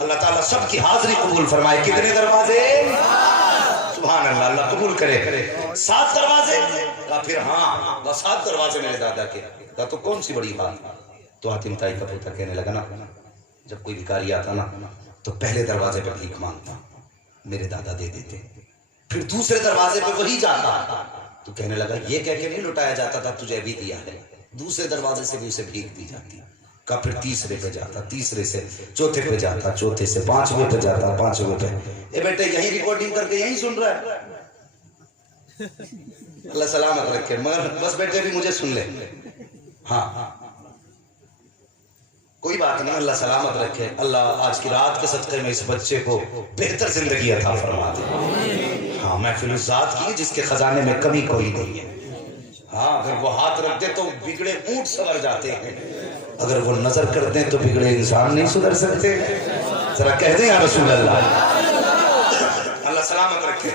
اللہ تعالیٰ سب کی حاضری قبول فرمائے. کتنے دروازے؟ سبحان اللہ, اللہ قبول کرے. 7 دروازے. کہا پھر ہاں بس 7 دروازے میرے دادا کے. کہا تو کون سی بڑی بات؟ تو حاتم طائی کا پوتا کہنے لگا نا, جب کوئی بھکاری آتا نا تو پہلے دروازے پہ بھیک مانگتا, میرے دادا دے دیتے. پھر دوسرے دروازے پہ وہی جاتا. تو کہنے لگا یہ کہہ کے نہیں لٹایا جاتا تھا تجھے بھی دیا ہے, دوسرے دروازے سے بھی اسے بھیک دی جاتی. کہا پھر تیسرے پہ جاتا, تیسرے سے چوتھے پہ جاتا, چوتھے سے 5ویں پہ جاتا, 5ویں پہ. اے بیٹے یہی ریکارڈنگ کر کے یہی سن رہا ہے, اللہ سلامت رکھے, مگر بس بیٹے بھی مجھے سن لے. ہاں کوئی بات نہیں, اللہ سلامت رکھے. اللہ آج کی رات کے صدقے میں اس بچے کو بہتر زندگی عطا فرما دے. ہاں محفل الذات کی جس کے خزانے میں کمی کوئی نہیں ہے. ہاں اگر وہ ہاتھ رکھ دے تو بگڑے اونٹ سنور جاتے ہیں, اگر وہ نظر کر دیں تو بگڑے انسان نہیں سدھر سکتے. ذرا کہہ دیں یا رسول اللہ. اللہ سلامت رکھے.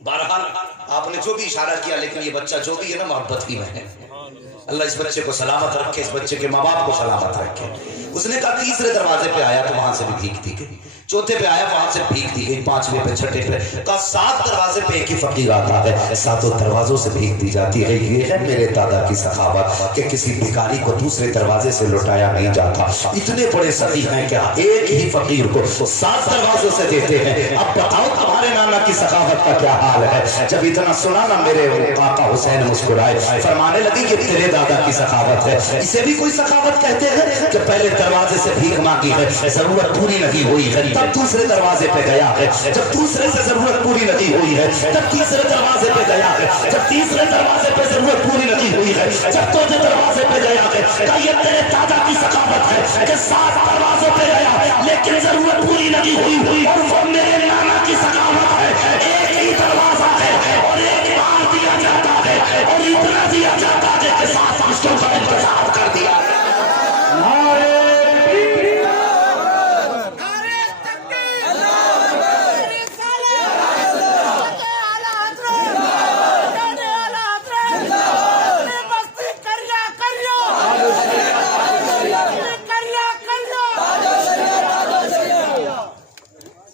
بہرحال آپ نے جو بھی اشارہ کیا, لیکن یہ بچہ جو بھی ہے نا محبت کی میں ہے. اللہ اس بچے کو سلامت رکھے, اس بچے کے ماں باپ کو سلامت رکھے. اس نے کہا تیسرے دروازے پہ آیا تو وہاں سے بھی بھیک دی گئی, چوتھے پہ آیا وہاں سے بھیک دی گئی, 5ویں پہ, 6ٹھے پہ. کہا 7 دروازے پہ ایک ہی فقیر آتا ہے, 7 دروازوں سے بھیک دی جاتی ہے. یہ ہے میرے دادا کی سخاوت کہ کسی بھکاری کو دوسرے دروازے سے لٹایا نہیں جاتا. اتنے بڑے سخی ہیں کہ ایک ہی فقیر کو 7 دروازوں سے دیتے ہیں. اب بتاؤ تمہارے نانا کی سخاوت کا کیا حال ہے. جب اتنا سنا نا میرے آقا حسین مسکرائے, فرمانے لگے یہ تیرے دادا کی سخاوت ہے. اسے بھی کوئی سخاوت کہتے ہیں کہ پہلے دروازے سے بھیک مانگی ہے, ضرورت پوری نہیں ہوئی ہے, تب دوسرے دروازے پہ گیا ہے. جب دوسرے سے ضرورت پوری نہیں ہوئی ہے, جب تیسرے دروازے پہ گیا ہے. جب تیسرے دروازے پہ ضرورت پوری نہیں ہوئی ہے, جب چوتھے دروازے پہ گیا ہے. کہ یہ تیرے دادا کی سخاوت ہے کہ 7 دروازوں پہ گیا ہے لیکن ضرورت پوری نہیں ہوئی. اور وہ میرے نانا کی سخاوت ہے, ایک ہی دروازہ ہے اور ایک بار دیا جاتا ہے, اور اتنا دیا جاتا ہے کہ 7 فرشتوں کا انتظام کر دیا ہے.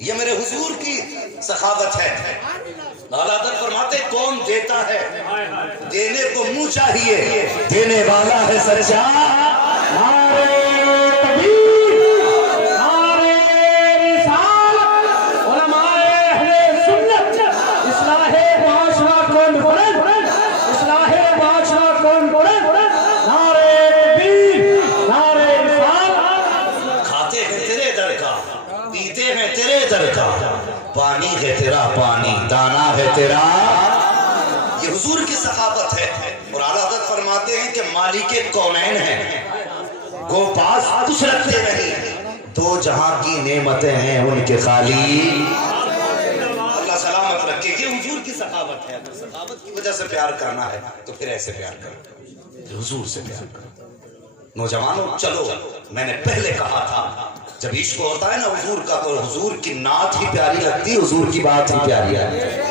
یہ میرے حضور کی سخاوت ہے. حضرت فرماتے کون دیتا ہے, دینے کو منہ چاہیے, دینے والا ہے سچا. کھاتے ہیں تیرے در کا, پیتے ہیں تیرے در کا, پانی ہے تیرا پانی, دانا ہے تیرا. یہ حضور کی سخاوت ہے. اور اعلیٰ حضرت فرماتے ہیں کہ مالک کونین ہیں, گو پاس کچھ رکھتے نہیں, 2 جہاں کی نعمتیں ہیں ان کے خالی. اللہ سلامت رکھے. یہ حضور کی سخاوت ہے. اگر سخاوت کی وجہ سے پیار کرنا ہے تو پھر ایسے پیار کرو, حضور سے پیار کرو. نوجوانوں چلو, میں نے پہلے کہا تھا جب عشق ہوتا ہے نا حضور کا تو حضور کی نعت ہی پیاری لگتی, حضور کی بات ہی پیاری لگتی ہے.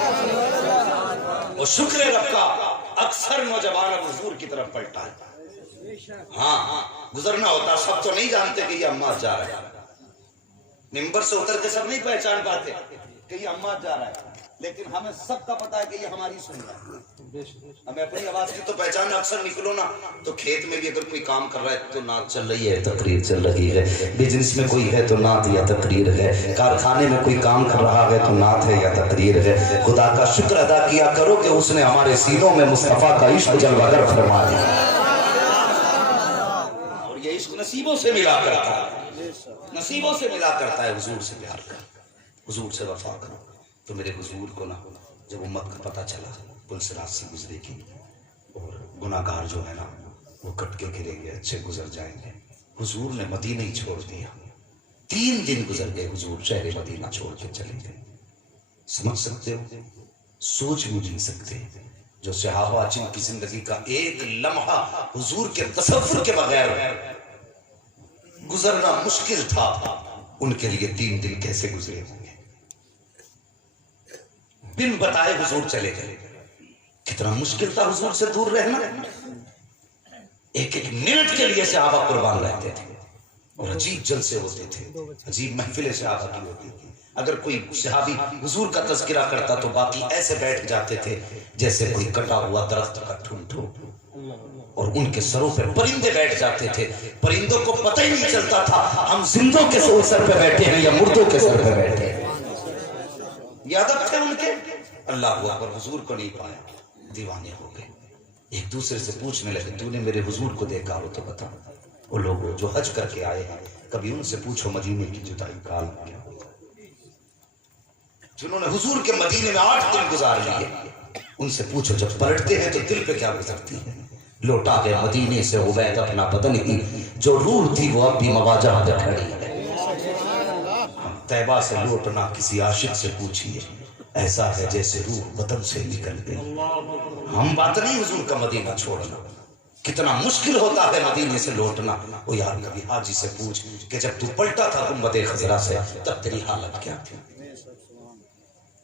اور شکر رب کا اکثر نوجوان اب حضور کی طرف پلٹا ہے. ہاں گزرنا ہوتا, سب تو نہیں جانتے کہ یہ عمار جا رہا ہے, ممبر سے اتر کے سب نہیں پہچان پاتے کہ یہ عمار جا رہا ہے, لیکن ہمیں سب کا پتا ہے کہ یہ ہماری سن رہا ہے. ہمیں اپنی آواز کی تو پہچان. اکثر نکلو نا تو کھیت میں بھی اگر کوئی کام کر رہا ہے تو نعت چل رہی ہے, تقریر چل رہی ہے. بزنس میں کوئی ہے تو نعت یا تقریر ہے, کارخانے میں کوئی کام کر رہا ہے تو نعت ہے یا تقریر ہے. خدا کا شکر ادا کیا کرو کہ اس نے ہمارے سینوں میں مصطفیٰ کا عشق جلوہ گر فرما دیا. اور یہ عشق نصیبوں سے ملا کرتا ہے, نصیبوں سے ملا کرتا ہے. حضور سے پیار کر, حضور سے وفا کرو. تو میرے حضور کو نہ جب امت کا پتہ چلا, پلسرات سے گزرے گی اور گناہگار جو ہے نا وہ کٹ کے گریں گے, اچھے گزر جائیں گے. حضور نے مدینہ ہی چھوڑ دیا. 3 دن گزر گئے, حضور شہر مدینہ چھوڑ کے چلے گئے. سمجھ سکتے ہو, سوچ بھی نہیں سکتے. جو صحابہ جن کی زندگی کا ایک لمحہ حضور کے تصور کے بغیر گزرنا مشکل تھا, ان کے لیے 3 دن کیسے گزرے ہوں گے. بن بتائے حضور چلے گئے. کتنا مشکل تھا حضور سے دور رہنا. ایک ایک منٹ کے لیے صحابہ قربان رہتے تھے. اور عجیب جلسے ہوتے تھے، عجیب محفلیں صحابہ کی ہوتی تھی۔ اگر کوئی صحابی حضور کا تذکرہ کرتا تو باقی ایسے بیٹھ جاتے تھے جیسے کوئی کٹا ہوا درخت کا ٹھنٹو، اور ان کے سروں پہ پرندے بیٹھ جاتے تھے، پرندوں کو پتہ ہی نہیں چلتا تھا ہم زندوں کے سر پہ بیٹھے ہیں یا مردوں کے سر پہ بیٹھے ہیں۔ یادب تھے ان کے، اللہ اکبر، حضور کو نہیں پایا، دیوانے ہو گئے، ایک دوسرے سے پوچھنے لگے تو نے میرے حضور کو دیکھا ہو تو بتا۔ وہ لوگ جو حج کر کے آئے ہیں کبھی ان سے پوچھو مدینے کی جدائی کا عالم کیا ہوتا ہے، جنہوں نے حضور کے مدینے میں 8 دن گزار لیے ان سے پوچھو جب پلٹتے ہیں تو دل پہ کیا گزرتی ہے۔ لوٹا گئے مدینے سے عبید اپنا بدن ہی، جو روح تھی وہ اب بھی مواجہ پہ کھڑی ہے۔ طیبہ سے لوٹنا کسی عاشق سے پوچھئے، ایسا ہے جیسے روح بدن سے نکل گئی۔ ہم بات نہیں حضور کا مدینہ چھوڑنا، کتنا مشکل ہوتا ہے مدینے سے لوٹنا۔ وہ یار کبھی حاجی سے پوچھ کہ جب تو پلٹا تھا گنبد خضرا سے تب تیری حالت کیا تھی۔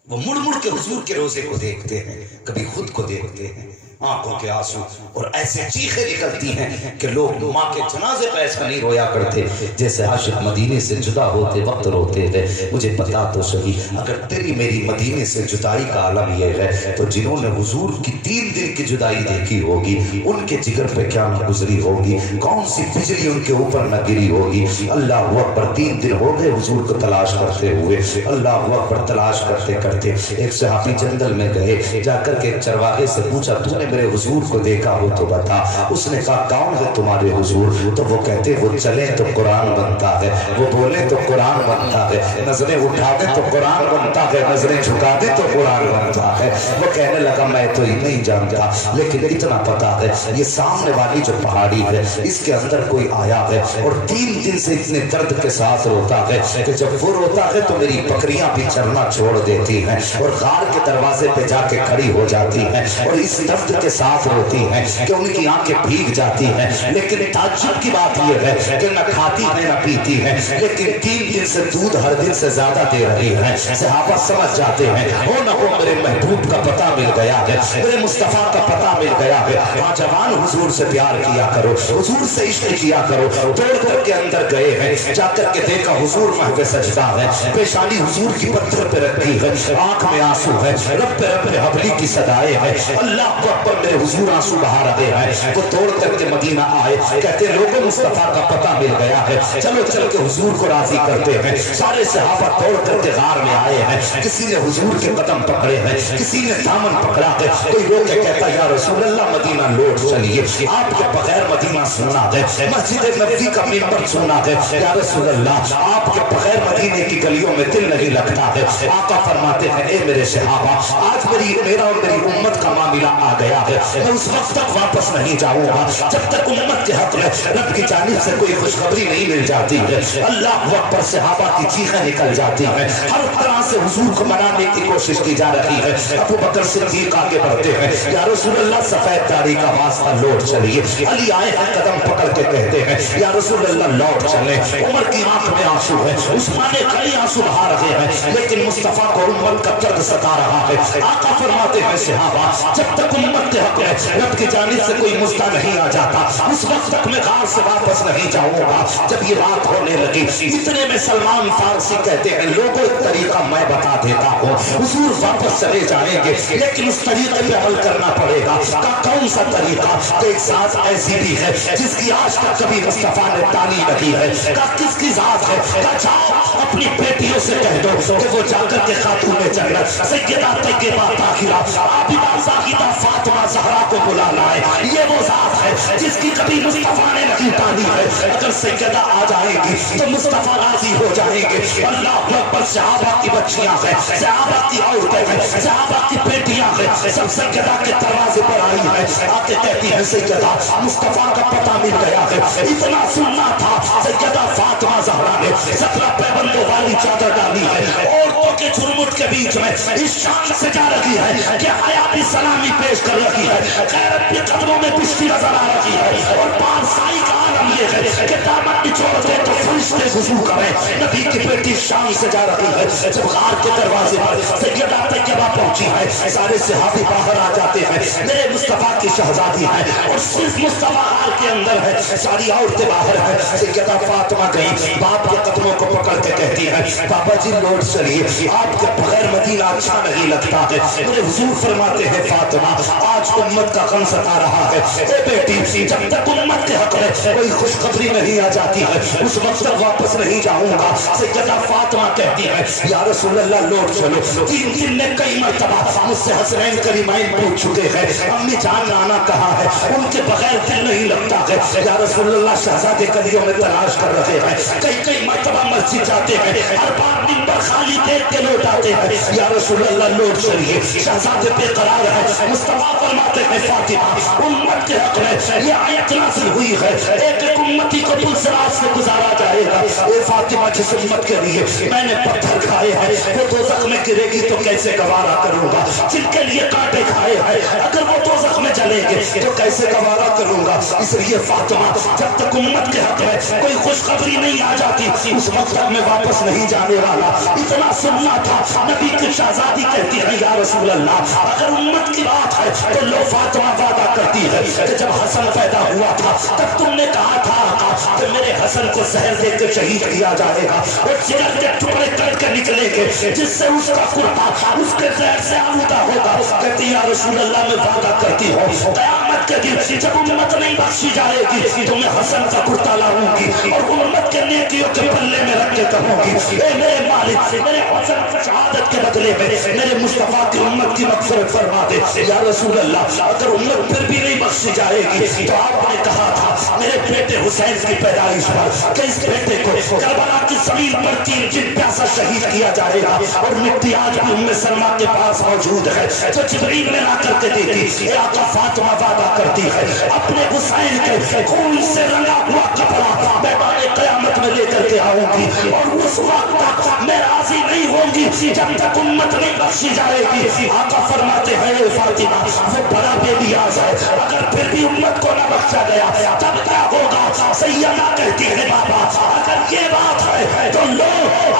وہ مڑ مڑ کے حضور کے روزے کو دیکھتے ہیں، کبھی خود کو دیکھتے ہیں، آنکھوں کے آنسو اور ایسے چیخیں نکلتی ہیں کہ لوگ ماں کے جنازے پہ ایسا نہیں رویا کرتے جیسے عاشق مدینے سے جدا ہوتے وقت روتے ہیں۔ مجھے پتا تو صحیح اگر تیری میری مدینے سے جدائی کا عالم یہ ہے تو جنہوں نے حضور کی 3 دن کی جدائی دیکھی ہوگی ان کے جگر پہ کیا نہ گزری ہوگی، کون سی بجلی ان کے اوپر نہ گری ہوگی۔ اللہ اکبر، 3 دن ہو گئے حضور کو تلاش کرتے ہوئے، اللہ اکبر، تلاش کرتے کرتے ایک صحابی جنگل میں گئے، جا کر کے ایک چرواہے سے پوچھا تو نے میرے حضور کو دیکھا ہو تو بتا۔ اس نے کہا کون ہے تمہارے حضور؟ تو وہ کہتے وہ چلے تو قرآن بنتا ہے، وہ بولے تو قرآن بنتا ہے، نظریں اٹھا دے تو قرآن بنتا ہے، نظریں جھکا دے تو قرآن بنتا ہے۔ وہ کہنے لگا میں تو ہی نہیں جانتا لیکن اتنا پتا ہے یہ سامنے والی جو پہاڑی ہے اس کے اندر کوئی آیا ہے اور 3 دن سے اتنے درد کے ساتھ روتا ہے کہ جب وہ روتا ہے تو میری بکریاں بھی چرنا چھوڑ دیتی ہیں اور غار کے دروازے پہ جا کے کھڑی ہو جاتی ہیں اور اس درد کے ساتھ روتی ہیں کہ ان کی آنکھیں بھیگ جاتی ہیں۔ لیکن تعجب کی بات یہ ہے کہ نہ کھاتی ہے نہ پیتی ہے لیکن 3 دن سے دودھ ہر دن سے زیادہ دے رہی ہے۔ صحابہ سمجھ جاتے ہیں ہو نہ ہو میرے محبوب کا پتہ مل گیا ہے، میرے مصطفیٰ کا پتہ مل گیا ہے۔ نوجوان حضور سے پیار کیا کرو، حضور سے عشق کیا کرو۔ توڑ کر کے اندر گئے ہیں، جا کر کے دیکھا حضور محو سجدہ ہے، پیشانی حضور کی پتھر پہ رکھی ہے، آنکھ میں آنسو ہے، رب رب حبلی کی صدائے ہے، اللہ اکبر میرے حضور آنسو بہا رہے ہیں۔ وہ توڑ کر کے مدینہ آئے، کہتے لوگوں مصطفیٰ کا پتہ مل گیا ہے، چلو چل کے حضور کو راضی کرتے ہیں۔ سارے صحابہ توڑ کر کے غار میں آئے ہیں، کسی نے حضور کے قدم پکڑے ہیں، کسی نے دامن پکڑا ہے، کوئی رو کے کہتا یا رسول اللہ مدینہ لوٹ چلیے، آپ کے بغیر مدینہ سونا ہے، مسجد نبوی کا ممبر سونا ہے، یا رسول اللہ آپ کے بغیر مدینے کی گلیوں میں دل نہیں لگتا ہے۔ آقا فرماتے ہیں اے میرے صحابہ آج میرا اور میری امت کا معاملہ آ گیا ہے، میں اس وقت تک واپس نہیں جاؤں گا جب تک امت کے حق میں رب کی جانب سے کوئی خوشخبری نہیں مل جاتی ہے۔ اللہ اکبر، صحابہ کی چیخیں نکل جاتی ہیں، ہر طرح سے حضور کو منانے کی کوشش کی جا رہی ہے۔ ابو بکر صدیق آگے بڑھتے ہیں، یا رسول اللہ سفید داڑھی کا واسطہ لوٹ چلیے۔ علی آئے ہیں قدم پکڑ کے کہتے ہیں یا رسول اللہ لوٹ چلیں۔ عمر کی آنکھ میں آنسو ہے، عثمان کئی آنسو بہا رہے ہیں لیکن مصطفیٰ کو امت کا درد ستا رہا ہے۔ آقا فرماتے ہیں صحابہ جب تک امت کے حق میں رب کی جانب سے کوئی مژدہ نہیں آ جاتا اس وقت تک میں غار سے واپس نہیں جاؤں گا۔ جب یہ بات ہونے لگی اتنے میں سلمان فارسی کہتے ہیں لوگوں ایک طریقہ میں بتا دیتا ہوں، حضور واپس چلے جائیں گے لیکن اس طریقے پہ عمل کرنا پڑے گا۔ کا کون سا طریقہ؟ ایک ذات ایسی بھی ہے جس کی آج تک کبھی مصطفیٰ نے تانی نہیں ہے۔ کا کس کی ذات ہے؟ کا جاؤ اپنی بیٹیوں سے کہہ دو کہ وہ جا کر کے خاتون جنت سیدہ طیبہ طاہرہ عابدہ زاہدہ فاطمہ زہرا کو بلا لائے۔ یہ وہ ذات ہے جس کی کبھی مصطفیٰ نے نہیں تانی ہے۔ اگر سیدہ آ جائے گی تو مصطفیٰ راضی ہو جائیں گے۔ اللہ اکبر، صحابہ کی بچیاں ہیں، صحابہ کی عورتیں ہیں، صحابہ کی بیٹیاں ہیں، سب سیدہ کے دروازے پر آئی ہیں، آتے کہتی ہیں سیدہ مصطفیٰ کا پتہ مل گیا ہے۔ اتنا سننا تھا سیدہ فاطمہ زہرا نے 17 پیبندوں والی چادر ڈالی ہے، عورتوں کے جھرمٹ کے بیچ میں اس شان سے جا رہی ہے کہ حیا بھی سلامی پیش کر رہی ہے، غیرت کے قدموں میں پشتی نظر آ رہی ہے اور پارسائی کا عالم یہ ہے کہ دامن نچوڑ دے تو فرشتے وضو کریں۔ نبی کی بیٹی شام سے جا رہی ہے. جب غار کے دروازے پر سیدہ طیبہ پہنچی ہے سارے صحابی باہر آ جاتے ہیں. میرے مصطفیٰ کی شہزادی ہے اور صرف مصطفیٰ غار کے اندر ہے, ساری عورتیں باہر ہیں. سیدہ فاطمہ گئی باپ کے قدموں کو پکڑ کے کہتی ہے بابا جی لوٹ چلیے, آپ کے بغیر مدینہ اچھا نہیں لگتا ہے. میرے حضور فرماتے ہیں فاطمہ آج امت کا غم ستا رہا ہے. اے بیٹی جب تک امت کے حق میں کوئی خوشخبری نہیں آ جاتی ہے اس وقت تک واپس نہیں جاؤں گا. سیدہ فاطمہ کہتی ہے یا رسول اللہ لوٹ چلو. 3 دن میں کئی مرتبہ مجھ سے حسنین کریمین پوچھ چکے ہیں امی جان نانا کہاں ہے, ان کے بغیر دل نہیں لگتا ہے. یا رسول اللہ شہزادے گلیوں میں تلاش کر رہے ہیں. کئی مرتبہ مسجد جاتے ہیں, ہر بار دن پر خالی دیکھ کے لوٹ آتے ہیں. یا رسول اللہ لوٹ چلیے. شہزادے بے قرار ہے. مصطفیٰ فرماتے ہیں فاطمہ امت کے حق میں یہ آیت نازل ہوئی ہے ایک ایک امتی کو پلسرات سے گزارا جائے گا. اے فاطمہ جس امت کے لیے میں نے پتھر کھائے ہیں وہ دوزخ میں گرے گی تو کیسے گوارا کروں گا. جن کے لیے کانٹے کھائے ہیں اگر وہ دوزخ میں جلیں گے تو کیسے گوارا کروں گا. اس لیے فاطمہ جب تک امت کے حق میں کوئی خوشخبری نہیں آ جاتی اس وقت تک میں واپس نہیں جانے والا. اتنا سننا تھا. نبی کی شہزادی کہتی ہے یا رسول اللہ اگر امت کی بات ہے تو لو فاطمہ وعدہ کرتی ہے کہ جب حسن پیدا ہوا تھا تب تم نے کہا تھا کہ میرے حسن کو زہر دے کے شہید کیا جائے گا اور جگر کے ٹکڑے کٹ کے نکلیں گے جس سے اس کا کرتا اس کے زہر سے آلودہ ہوگا. کہتی یا رسول اللہ میں وعدہ کرتی ہوں قیامت کے دن جب امت نہیں بخشی جائے گی تو میں حسن کا کرتا لاؤں گی اور امت کے نیکیوں کے پلے میں رکھ کے کہوں گی اے میرے مالک میرے حسن کی شہادت کے بدلے میں میرے مصطفیٰ کی امت کی مغفرت فرما دے. یا رسول اللہ اگر امت پھر بھی نہیں بخشی جائے گی تو آپ نے کہا تھا میرے بیٹے حسین کی پیدائش پر کہ اس بیٹے کو کربلا کی زمین پر 3 دن پیاسا شہید کیا جائے گا اور مٹی آج بھی ام سلمہ کے پاس موجود ہے جو جبریل نے لا کر کے دیتی. اے آقا فاطمہ وعدہ کرتی ہے اپنے حسین کے خون سے رنگا ہوا کپڑا میدان قیامت میں لے کر کے آؤں گی اور اس وقت تک میں راضی نہیں ہوں گی جب تک امت نہیں بخشی جائے گی. آقا فرماتے ہیں فاطمہ وہ بڑا بے نیاز ہے اگر پھر بھی امت کو نہ بخشا گیا تب کیا ہوگا. سیدہ کہتی ہے بابا اگر یہ بات ہے تو لو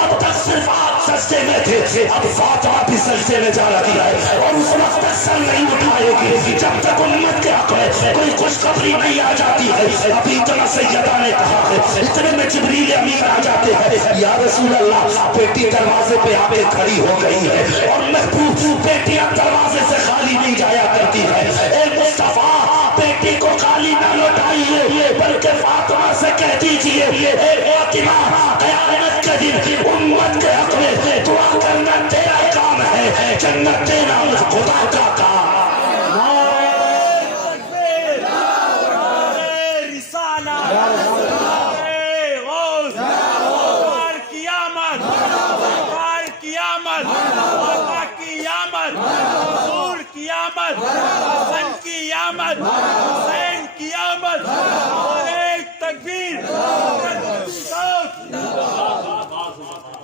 اب تک صرف آپ سجدے میں تھے اب فاطمہ بھی سجدے میں جا رہی ہے اور اس وقت تک سر نہیں اٹھائے گی جب تک امت کے حق میں کوئی خوشخبری نہیں آ جاتی ہے. ابھی اتنا سیدہ نے کہا ہے اتنے میں جبریل امین آ جاتے ہیں یا رسول اللہ بیٹی دروازے پہ آ کے کھڑی ہو گئی ہے اور محبوب بیٹیاں دروازے سے خالی نہیں جایا کرتی ہے. اے مصطفیٰ بیٹی کو خالی نہ لوٹائیے بلکہ فاطمہ سے کہہ دیجئے اے فاطمہ قیامت کے دن امت کے حق میں دعا کرنا تیرا کام ہے جنت دینا اس خدا کا کام.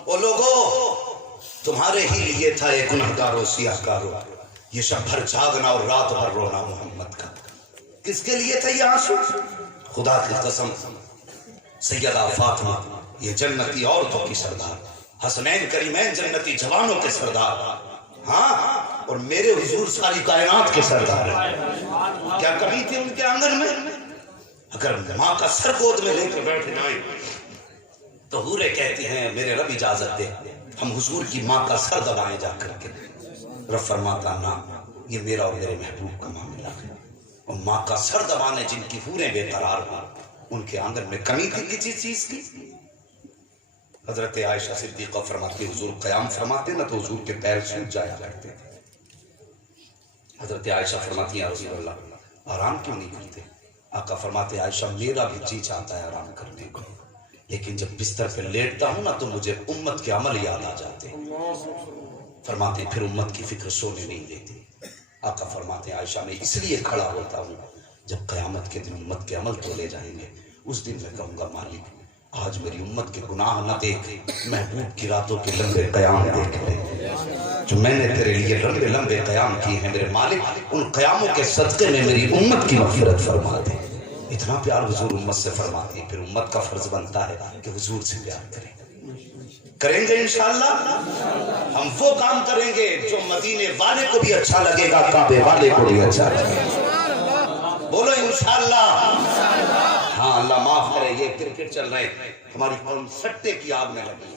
او لوگو تمہارے ہی لیے تھا ایک گنہگارو سیاہ کارو یہ شب بھر جاگنا اور رات بھر رونا محمد کا. کس کے لیے تھا یہ آنسو؟ خدا کی قسم سیدہ فاطمہ یہ جنتی عورتوں کی سردار, حسنین کریمین جنتی جوانوں کے سردار, ہاں اور میرے حضور ساری کائنات کے سردار ہیں. کیا کمی تھی ان کے آنگن میں؟ اگر ماں کا سر گود میں لے کے بیٹھ جائیں تو حوریں کہتی ہیں میرے رب اجازت دے ہم حضور کی ماں کا سر دبائیں جا کر کے. رب فرماتا نا یہ میرا اور میرے محبوب کا معاملہ ہے. اور ماں کا سر دبانے جن کی حوریں بے قرار ہوں ان کے آنگن میں کمی تھی کسی چیز کی؟ حضرت عائشہ صدیقہ فرماتی حضور قیام فرماتے نہ تو حضور کے پیر سوج جایا کرتے تھے. حضرت عائشہ فرماتی یا رسول اللہ آرام کیوں نہیں کرتے؟ آقا فرماتے عائشہ میرا بھی جی چاہتا ہے آرام کرنے کو لیکن جب بستر پہ لیٹتا ہوں نا تو مجھے امت کے عمل یاد آ جاتے. فرماتے پھر امت کی فکر سونے نہیں دیتی. آقا فرماتے عائشہ میں اس لیے کھڑا ہوتا ہوں جب قیامت کے دن امت کے عمل تولے جائیں گے اس دن میں کہوں گا مالک آج میری امت کے گناہ نہ دیکھ محبوب کی راتوں کے لمبے قیام دیکھ لے جو میں نے تیرے لیے لمبے لمبے قیام کیے ہیں میرے مالک ان قیاموں کے صدقے میں میری امت کی مغفرت فرما دے. اتنا پیار حضور امت سے فرماتے ہیں. پھر امت کا فرض بنتا ہے کہ حضور سے پیار کریں. کریں گے انشاءاللہ. ہم وہ کام کریں گے جو مدینے والے کو بھی اچھا لگے گا, کعبے والے کو بھی اچھا لگے گا. بولو انشاءاللہ. ہاں اللہ معاف کرے, یہ کرکٹ چل رہے, ہماری قوم سٹے کی آگ میں لگی.